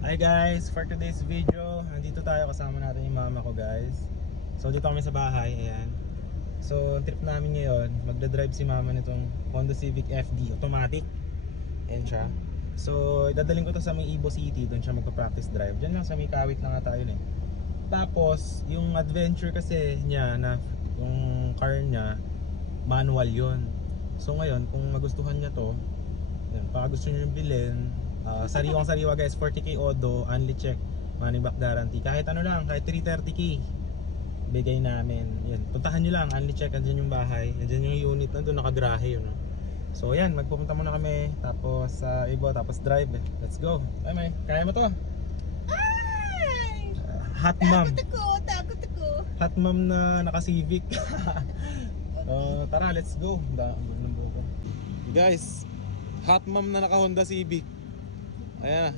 Hi guys, for today's video, nandito tayo kasama natin yung mama ko guys. So dito kami sa bahay, ayan. So trip namin ngayon, magdadrive si mama nitong Honda Civic FD automatic. Ayan siya. So dadaling ko to sa may Ibo City, doon siya magpa-practice drive. Diyan lang sa may Kawit na nga tayo eh. Tapos yung adventure kasi niya na yung car niya, manual yun. So ngayon kung magustuhan niya to, yun, baka gusto niyo yung bilhin, sariwang sariwa guys, 40k odo, only check, money back guarantee, kahit ano lang, kahit 330k bigay namin. Yun, puntahan nyo lang, only check, andyan yung bahay, andyan yung unit, nandun nakagrahe yun. So yan, magpupunta muna kami, tapos Ibo, tapos drive, let's go. Ay may, kaya mo to? Ay! Hot mom. Takot ako. Hot mom na naka Civic. Tara, let's go. Guys, hot mom na naka Honda Civic. Ayan,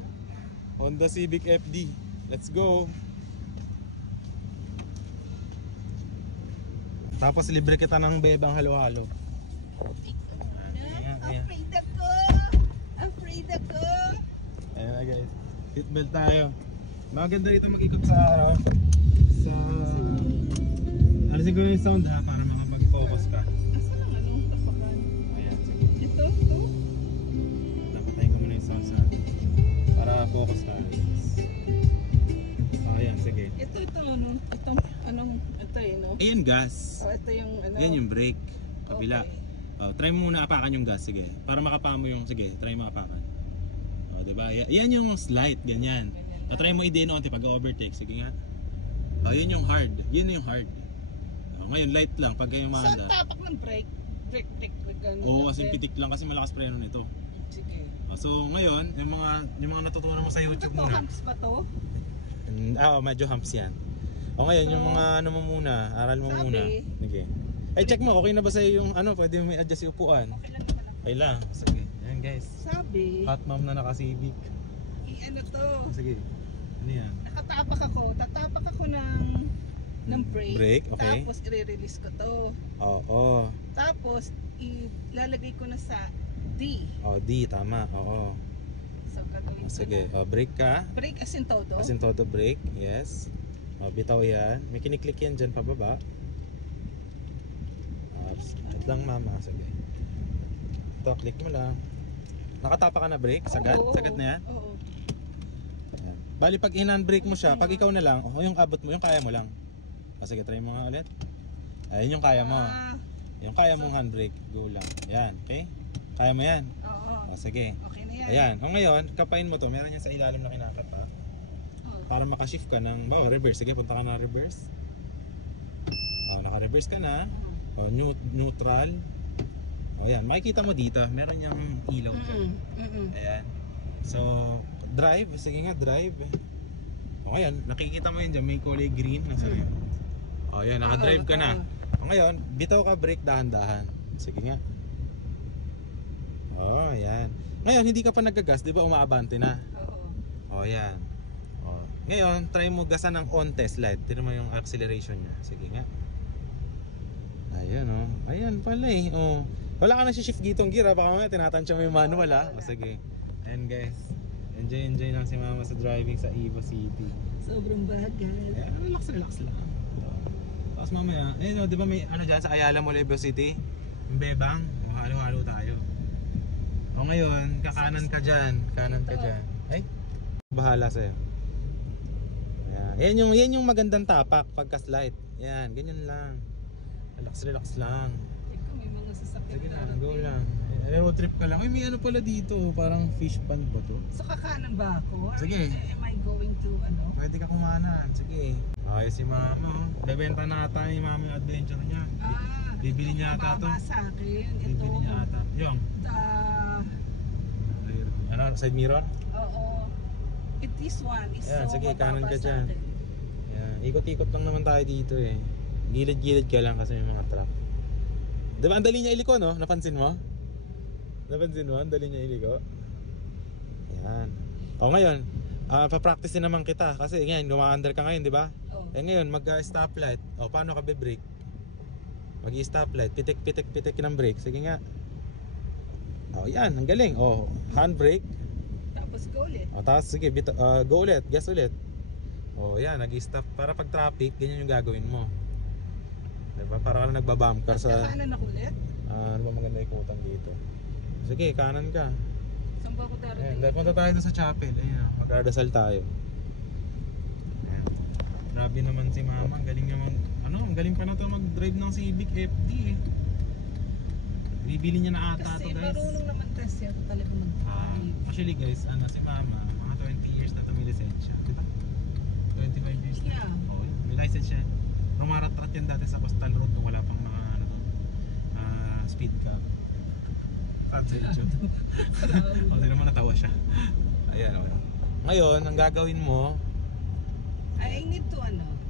Honda Civic FD. Let's go. Tapos libre kita ng bebang halo-halo. Afraid ako. Ayan na guys, seatbelt tayo. Maganda rito mag-ikot sa sa ano siguro yung sound ha, para makapag-focus ka. Asa lang anong tapakan? Ayan, sige. Ito? Napatayin ko muna yung sound sa para focus ka. Ayan, sige. Ito no? Ayan, gas. Oh, ito yung ano. Yan yung brake. Kabila. Okay. Try mo muna apakan yung gas, sige. Para makapa mo yung, sige, try mo apakan. Diba? Yan yung slight, ganyan. Try mo i-din onti pag overtake, sige nga. Yun yung hard. Yun yung hard. Ngayon light lang pag yung maanda. Saan tapak ng brake? Brake. Oo, kasi pitik lang kasi malakas preno nito. Sige. So ngayon, yung mga natutunan mo sa YouTube Ito, muna. humps ba to? Medyo humps yan. Ngayon, yung mga ano mo muna, aral mo muna. Sige. Ay, check mo, okay na ba sa'yo yung ano, pwede mo i-adjust yung upuan? Okay lang naman ako. Okay lang, sige. Ayan guys. Sabi, Hot mom na naka-Civic. ano to? Sige. Ano yan? Nakatapak ako. Tatapak ako ng brake. Brake, okay. Tapos i-release ko to. Oo. Tapos ilalagay ko na sa D. D, tama. Oo. So gagawin ko Sige, na. brake ka. Brake as in todo. As in todo brake, yes. Bitaw yan. May kiniklik yan dyan pababa. Wait lang mama, sige. Ito, click mo lang. Nakatapa ka na brake? Sagad? Oo, Sagad na yan? Oo. Ayan. Bali pag in-handbrake mo siya, pag ikaw na lang, yung abot mo, yung kaya mo lang. Sige, try mo nga ulit. Ayun yung kaya mo. Yung kaya mong handbrake, go lang. Ayan, okay? Kaya mo yan? Oo. Sige. Okay na yan. Ayan. Ngayon, kapain mo to. Meron yan sa ilalim na kinakata. Para makashift ka ng, reverse. Sige, punta ka na reverse. Naka-reverse ka na. Neutral. Ayan, makikita mo dito. Meron yung ilaw dyan. Ayan. So, drive. Sige nga, drive. Ngayon, nakikita mo yun dyan. May kulay green. Ayan, naka-drive ka na. Ngayon, bitaw ka brake dahan-dahan. Sige nga. Ayan. Ngayon, hindi ka pa nagagas. Di ba umaabante na? Oo. Ayan. Ngayon, try mo gasan ng on test light. Tignan mo yung acceleration niya. Sige nga. Ayan Ayan pala eh. Wala ka na shift gitong gear. Baka mamaya tinatansya mo yung manual sige. Ayan guys. Enjoy lang si mama sa driving sa Ibo City. Sobrang bagal. Ayan, relax lang. Tapos mamaya, di ba may ano dyan sa Ayala Mall, Ibo City? Yung bebang. Halo-halo tayo. Ngayon, kakanan ka dyan. Kanan ka dyan. Ay, bahala sa'yo. Yan yung magandang tapak pagka slide. Yan, ganyan lang. Relax lang. Ikaw may mga sasakyan. Sige na, go lang. Road trip ka lang. Ay, may ano pala dito, parang fish pond ba to? So kakanan ba ako? Sige. Am I going to ano? Pwede ka kumanan, sige. Si mama, bebenta na ata yung mama yung adventure niya. Bibili niya ata to. Sa akin. Ito. Bibili niya ata. Yung. Ano, side mirror? Oo. This one is Ayan, so sige, kanan ka mababa sa dyan. akin. Ayan, ikot-ikot lang naman tayo dito eh. Gilid-gilid ka lang kasi may mga truck. Diba ang dali niya iliko, no? Napansin mo? Ang dali niya iliko. Ayan. Ngayon, pa-practice din naman kita kasi ngayon, guma-under ka ngayon, di ba? Ngayon, mag-stoplight. Paano ka be-brake? Mag-stoplight, pitik ng brake. Sige nga. Yan, ang galing. Handbrake. Tapos go ulit. O, tapos sige, go ulit, gas ulit. O yan, nag-stop. Para pag traffic, ganyan yung gagawin mo. Diba? Para ka lang nagbabumper sa... Kanan ako ulit. ano ba maganda ikutan dito? Sige, kanan ka. Saan ba ako Ayan, darating? dahil punta tayo doon sa chapel. Ayan, magdadasal tayo. Ayan. Grabe naman si mama. Ang galing naman. Ang galing pa na to mag-drive ng Civic FD eh. Bibili niya na ata to Kasi guys. marunong naman kasi ako talaga mag-drive. Actually guys, si mama, mga 20 years na to may lisensya. Diba? 25 years na. Yeah. Oo, may license siya. Rumarat-rat yan dati sa coastal road nung wala pang mga speed cap. At sa YouTube. O, di naman natawa siya. Ayan, okay. Ngayon, ang gagawin mo, I need to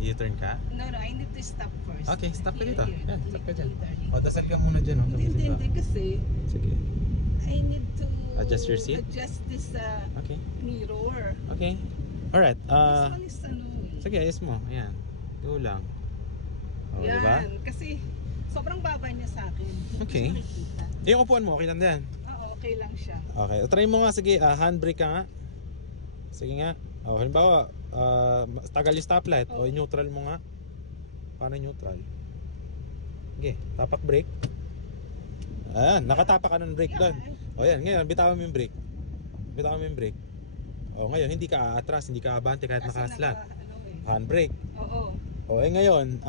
U-turn ka? No, I need to stop first. Okay, stop ka dito. Here. Yeah, stop ka dyan. Darling. O, dasal ka muna dyan. Hindi kasi Sige. I need to Adjust your seat? adjust this Okay. mirror. Okay. Alright. This one is Sige, ayos mo. Ayan. Go lang. O, yan, diba? kasi sobrang baba niya sa akin. Hindi Okay. ko nakikita. Yung upuan mo, okay lang din. Oo, okay lang siya. Okay. Try mo nga. Sige, handbrake ka nga. Sige nga. O, halimbawa, tagal yung stoplight. O, neutral mo nga. Paano neutral? Okay. Tapak brake. Ayan. Nakatapak ka ng brake doon. O, yan. Ngayon, bitawan mo yung brake. Bitawan mo yung brake. O, ngayon, hindi ka atras, hindi ka abante kahit Kasi naka-slant. eh. Handbrake. Oo. O, ngayon,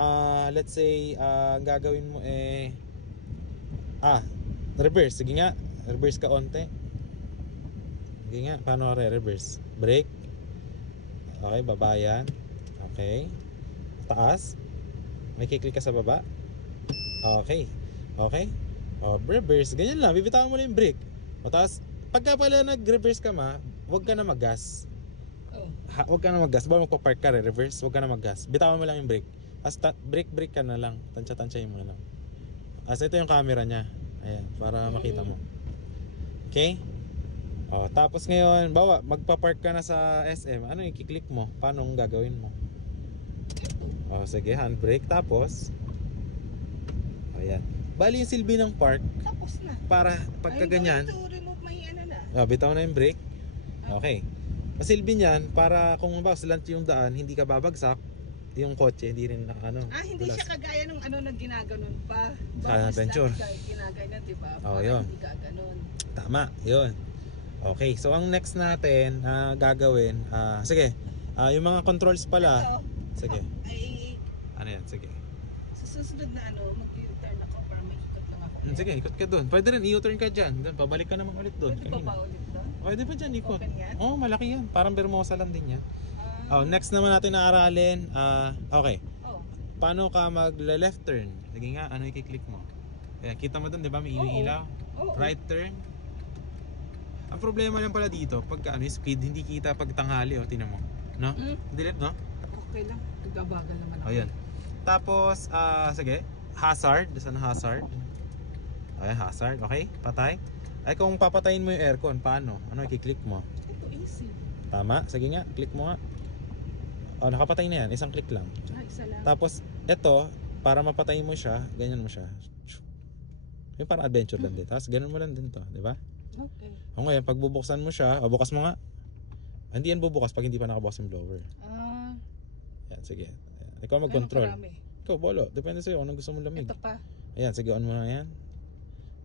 let's say, ang gagawin mo reverse. Sige nga, reverse ka onte. Sige nga, paano ka reverse? Brake. Okay, baba yan. Okay. Taas. May kiklik ka sa baba. Okay. Okay. O, reverse. Ganyan lang, bibitawan mo lang yung brake. O, taas, pagka pala nag-reverse ka huwag ka na mag-gas. Huwag ka na mag-gas. Ba magpa-park ka, reverse, huwag ka na mag-gas. Bitawan mo lang yung brake. Brake ka na lang. Tansya-tansyahin mo na lang. Ito yung camera niya. Ayan, para makita mo. Okay? O, tapos ngayon, magpa-park ka na sa SM. Ano yung kiklik mo? Paano ang gagawin mo? O, sige, handbrake. Tapos, ayan. Bali yung silbi ng park. Tapos na. Para pagka ganyan. I'm going to remove my na. Bitaw na yung brake. Okay. Masilbi niyan para kung slant yung daan, hindi ka babagsak. Yung kotse, hindi rin Hindi siya kagaya nung na ginaganon pa. Adventure. Ginaganon, di ba? Yun. Hindi gaganon. Tama, yun. Okay, so ang next natin gagawin, sige, yung mga controls pala. Sige. Ano yan, sige. Sa susunod na mag-u-turn ako para may ikot lang ako. Sige, ikot ka doon. Pwede rin i-U-turn ka dyan. Doon, pabalik ka naman ulit doon. Pwede pa ba ulit doon? Pwede pa dyan, ikot. Open yan? Oo, malaki yan. Parang Bermosa lang din yan. Next naman natin naaralin, okay. Paano ka mag-left turn? Sige nga, ano i-click mo? Ayan, kita mo doon, di ba? May ilaw. Right turn. Ang problema lang pala dito, pag speed, hindi kita pag tanghali, tinan mo. No? Delete, no? Okay lang. Nagbabagal naman ako. Ayan. Tapos, sige, hazard. Saan hazard? Ayan, hazard. Okay, patay. Ay, kung papatayin mo yung aircon, paano? Ano i-click mo? Ito, easy. Tama, sige nga, click mo nga. Nakapatay na yan, isang click lang. Isa lang. Tapos, ito, para mapatay mo siya, ganyan mo siya. Yung parang adventure lang din. Tapos, ganun mo lang din to, di ba? Okay. O ngayon, pag bubuksan mo siya, bukas mo nga. Hindi yan bubukas pag hindi pa nakabukas yung blower. Yan, sige. Ayan. Ikaw mag-control. Ikaw, bolo. Depende sa'yo, anong gusto mong lamig. Ito pa. Ayan, sige, on mo na yan.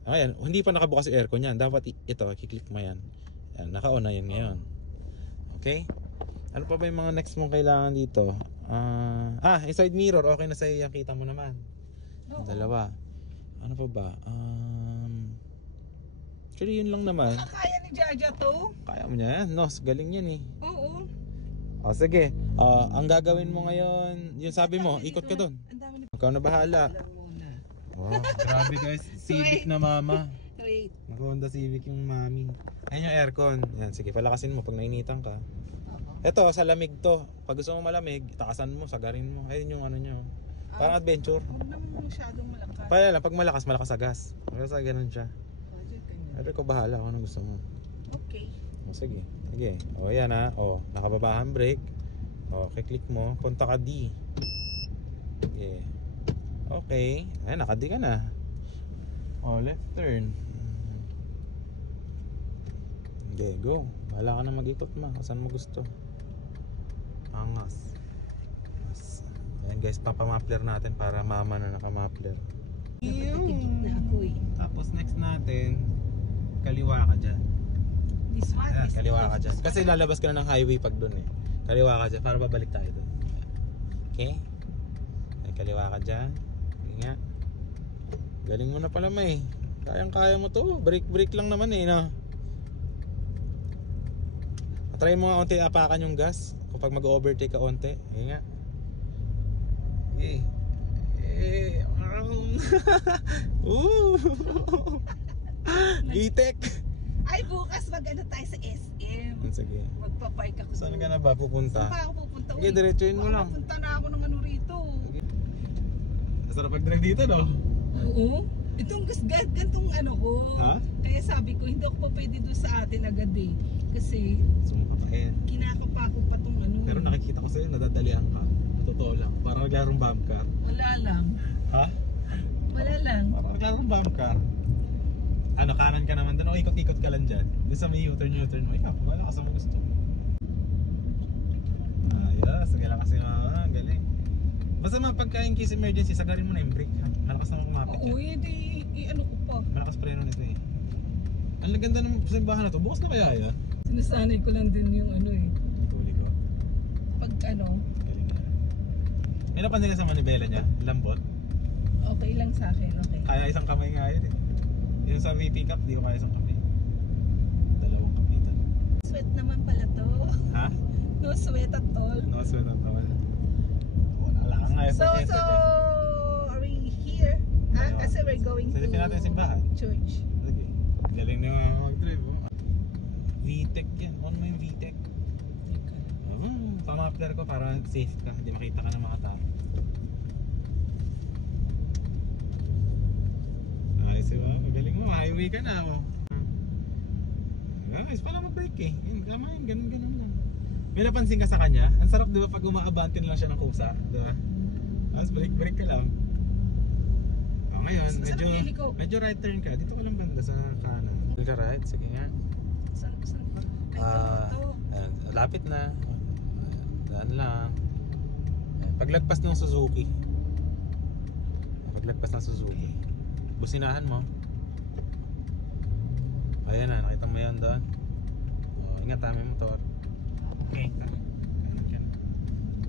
Ayan, hindi pa nakabukas yung aircon yan. Dapat ito, kiklik mo yan. Ayan, naka-on na yan ngayon. Okay? Ano pa ba yung mga next mong kailangan dito? Yung side mirror, okay na sa'yo yan. Kita mo naman. Dalawa. Ano pa ba? Actually, yun lang naman. Kaya ni Jaja to? Kaya mo niya yan. No, galing yan eh. Oo. Sige. Ang gagawin mo ngayon, yung sabi mo, ikot ka doon. Ang dami na. Ikaw na bahala. Grabe guys. Civic na mama. Wait. Honda Civic yung mami. Ayan yung aircon. Yan, sige, palakasin mo pag nainitan ka. Ito, sa lamig to. Pag gusto mo malamig, takasan mo, sagarin mo. Ayun yung ano nyo. Parang adventure. Huwag naman masyadong malakas. Kaya lang, pag malakas sa gas. Malakas ganun siya. Pero ko bahala kung anong gusto mo. Okay. Sige. Sige. Yan nakababa handbrake. Click mo. Punta ka D. Sige. Okay. Ayan, naka-D ka na. Left turn. Okay, go. Wala ka na mag-ikot ma. Saan mo gusto? Angas. Yes. Ayan guys, papamapler natin para mama na nakamapler. Nakatikit na ako eh. Tapos next natin, kaliwa ka dyan. This one. Ayan, this kaliwa one. ka dyan. Kasi lalabas ka na ng highway pag dun eh. Kaliwa ka dyan para babalik tayo dun. Okay? Ay, kaliwa ka dyan. Sige nga. Galing mo na pala may. Kayang-kaya mo to. Break lang naman eh, no? Try mo nga unti apakan yung gas kapag mag-overtake ka unti. Sige nga. Gitek. Ay, bukas mag-ano tayo sa SM. Sige. Magpa-park ako. Saan ka na ba pupunta? Saan pa ako pupunta? Sige, diretsuhin mo lang. Punta na ako ng ano rito. Sarap mag-drive dito, no? Oo. Itong gantong ano ko. Ha? Kaya sabi ko, hindi ako pa pwede doon sa atin agad eh. Kasi Sumpatayin. kinakapa ko pa tong ano. Pero nakikita ko sa'yo, nadadalian ka. Totoo lang. Parang naglarong bomb car. Wala lang. Ha? Wala lang. Parang naglarong bomb car. Ano, kanan ka naman doon o ikot-ikot ka lang dyan. Doon sa may U-turn mo. Ikaw, wala ka sa mo gusto. Ayos, gala kasi mama. Galing. Basta mga pagka in case emergency, sagarin mo na yung brake. Ha? Malakas naman kumapit Oo, yan. ano ko pa. Malakas preno nito eh. Ang ganda ng simbahan na to. Bukas na kaya yan? Sinasanay ko lang din yung ano eh. Tuli ko. Pag ano, Galing na. May napansin ka sa manibela niya? Lambot. okay lang sa akin, okay. Kaya isang kamay nga yun eh. Yung sa VP Cup, di ko kaya isang kamay. Dalawang kamay tan. Sweat naman pala to. Ha? No sweat at all. No sweat ang tawal. Wala lang nga So, effort dyan. are we here? Ah, Ayun. kasi we're going to Silipin natin yung simbahan. church. Sige. Galing na yung mag-drive. Oh. VTEC yan. On mo yung VTEC. Pamapler ko para safe ka. Hindi makita ka ng mga tao. Ayos ba? Magaling mo. Highway ka na. Oh. Ayos pala mag-brake eh. Yun, tama yun. Ganun lang. May napansin ka sa kanya? Ang sarap diba pag umaabante na lang siya ng kusa? Diba? Tapos brake ka lang. Oh, ngayon, Saan ang pili ko? medyo right turn ka. Dito ka lang banda sa kanan. Ka right? Sige nga. Saan ba? Ay, to. Ayan, lapit na. Daan lang. Ayan, paglagpas ng Suzuki. Paglagpas ng Suzuki. Businahan mo. Ayan na, nakita mo yan doon. Oh, ingat tama yung motor. Okay.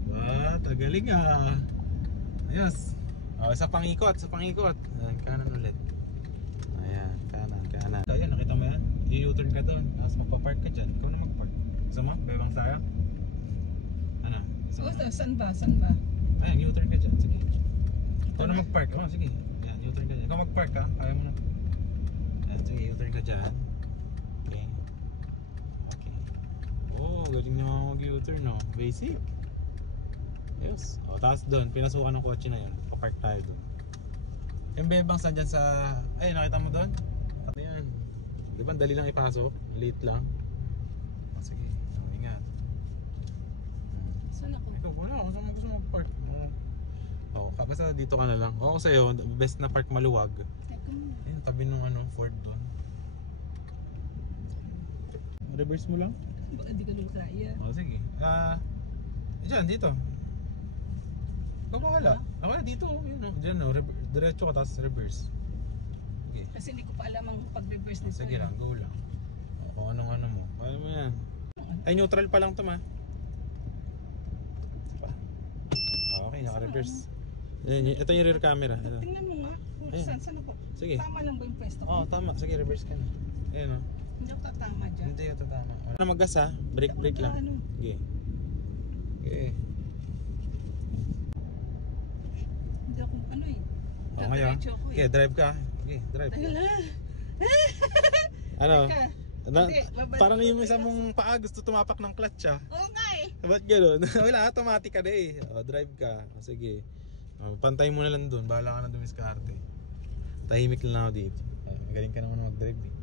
Wow, tagaling ah. Ayos. Oh, sa pangikot. Ayan, kanan ulit. Ayan, kanan. Ayan, nakita mo yan? I-U-turn ka doon. Tapos magpa-park ka dyan. Ikaw na mag-park. Gusto mo? Bebang sayang? Ano? Gusto mo? Saan ba? Ayan, U-turn ka dyan. Sige. Ikaw na mag-park. Oh, sige. Ayan, U-turn ka dyan. Ikaw mag-park ha. Kaya mo na. Ayan, sige. U-turn ka dyan. Okay. Oh, galing naman mag-U-turn no. Basic. Yes. O, tapos doon, pinasukan ng kotse na yun. Papark tayo doon. Yung bebang saan dyan sa... Ay, nakita mo doon? Ayan. Di ba, dali lang ipasok? Late lang. O, sige. O, ingat. Saan ako? Ikaw, wala ako. Saan mo gusto mag-park? O, basta dito ka na lang. O, sa'yo, best na park maluwag. Teka mo. Ayun, tabi nung ano, Ford doon. Reverse mo lang? Baka di ko lang kaya. O, sige. Diyan, dito. Ikaw bahala. Ako na dito. Yun, no. Diyan, no. Diretso ka, tapos reverse. Okay. Kasi hindi ko pa alam ang pag-reverse nito. Sige lang, go lang. O, kung anong ano mo. Kaya mo yan. Ay, neutral pa lang to, ma. Pa. Okay, naka-reverse. Ito yung rear camera. Ano? Tingnan mo nga. Kung Ayun. saan ako. Sige. Tama lang ba yung pwesto ko? Oo, tama. Sige, reverse ka na. Ayan, o. Hindi ako tatama dyan. Hindi ito tama. Ano mag-gas ha? Brake lang. Ano? Okay. Okay. Hindi ako ano eh. O, ngayon. Diretso ako eh. Okay, drive ka. Okay, drive. Tagal na. Ano? Teka. Ano? Hindi, babalik Parang ko yung yung isa mong paa gusto tumapak ng clutch ah. Oo nga eh. Ba't gano'n? Wala, automatic ka na eh. O, drive ka. O, sige. O, pantay mo na lang doon. Bahala ka na dumiskarte. Tahimik lang ako dito. Magaling ka naman mag-drive eh.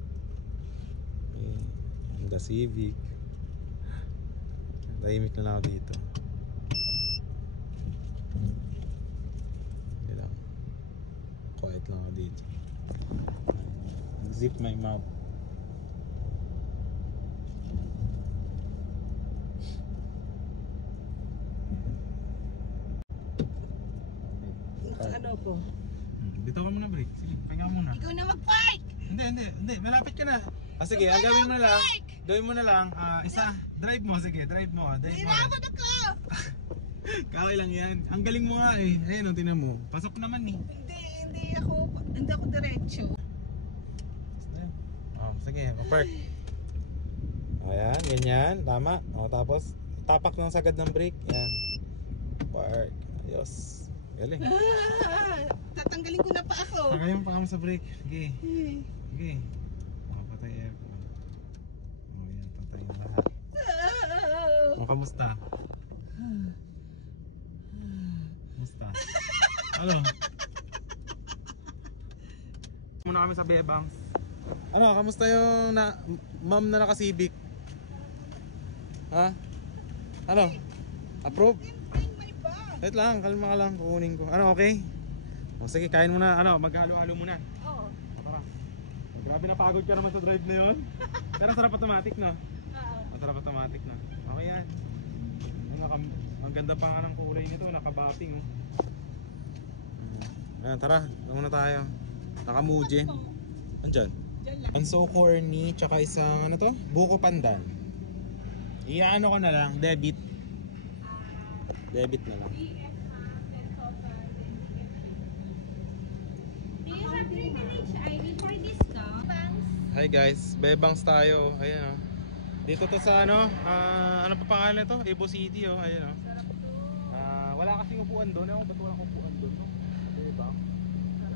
Okay. Honda Civic. Tahimik na lang ako dito. Hindi lang. Quiet lang ako dito. Zip my mouth. Ano ko? Dito ka muna, break. Sige, pahinga muna. Ikaw na mag-park! Hindi. Malapit ka na. Sige, ang gawin mo na lang, drive mo, drive mo. Nahirapan ako! Kaway lang yan. Ang galing mo nga eh. Ayun, tingnan mo. Pasok naman eh. Hindi ako diretso. Sige, park. Ayan, ganyan. Tama. Tapos, tapak ng sagad ng brake. Yan. Park. Ayos. Galing. Tatanggalin ko na pa ako. Tagayin pa mo sa brake. Sige. Patay aircon. Yan, patay yung lahat. Kamusta? Kamusta? Ano? Muna kami sa Bebangs. Ano, kamusta yung ma'am na naka-Civic? Ha? Ano? Approve? My bag. Wait lang, kalma ka lang, kukunin ko. Ano, okay? Sige, kain muna. Maghalo-halo muna. Oo. Tara. Grabe napagod ka naman sa drive na yun. Pero sarap automatic, no? Sarap automatic na. Okay yan. Ang ganda pa nga ng kulay nito, nakabapping, oh. Ayan, tara. Muna tayo. Naka-Muji. Andyan. Ang so corny, tsaka isang ano to? Buko pandan. Iyaano ko na lang, debit. Debit na lang. Do you have privilege ID for discount? Hi guys, Bebangs tayo. Ayan, oh. Dito to sa ano pa pangalan nito? Evo City, oh. Ayan, oh. Wala kasing upuan doon. Ba't walang upuan doon, no? Diba?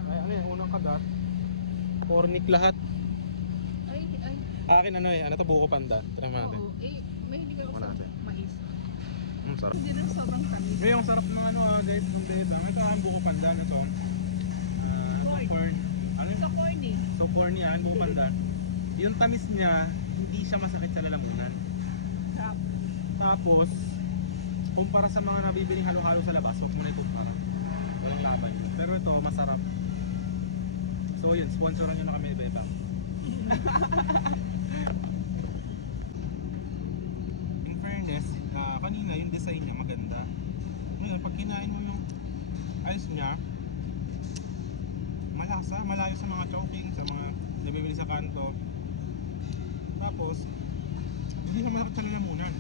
Ay, ano yan, unang kagat. Cornic lahat. Ay. Akin ano to, buko pandan. Try natin. Oo. May hindi ka Wala natin. mais. Sarap. Hindi rin sobrang tamis. May yung sarap ng guys, ng Bebang. Ito ang buko pandan na to. Corn. Ano yun? So corny. So corn yan, buko pandan. Yung tamis niya, hindi siya masakit sa lalamunan. Tapos, kumpara sa mga nabibiling halo-halo sa labas, huwag mo na ikumpara. Walang laban. Pero ito, masarap. So yun, sponsoran nyo na kami, Bebang. In fairness, kanina yung design niya maganda. Ngayon, pag kinain mo yung ice niya, malasa, malayo sa mga choking, sa mga nabibili sa kanto. Tapos, hindi siya masakit sa lalamunan.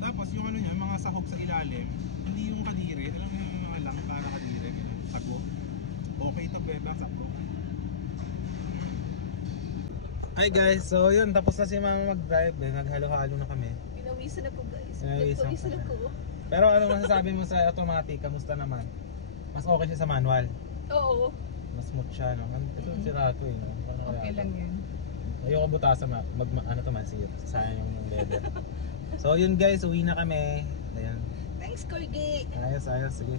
Tapos yung ano niya, mga sahog sa ilalim, hindi yung kadiri, alam mo yung mga langka na kadiri, tago. Okay ito, Bebang, sakto. Hi guys, so yun, tapos na si Mang mag-drive, naghalo-halo na kami. Pinawisan ako guys. Pinawisan Pinawisan ka. ako. Pero ano masasabi mo sa automatic, kamusta naman? Mas okay siya sa manual. Oo. Mas smooth siya, no? Ito yung sirato eh, no? Okay lang yan. Ayoko butasan, ano to man, sayang yung leather. So yun guys, uwi na kami. Ayan. Thanks, Corgi. Ayos, sige.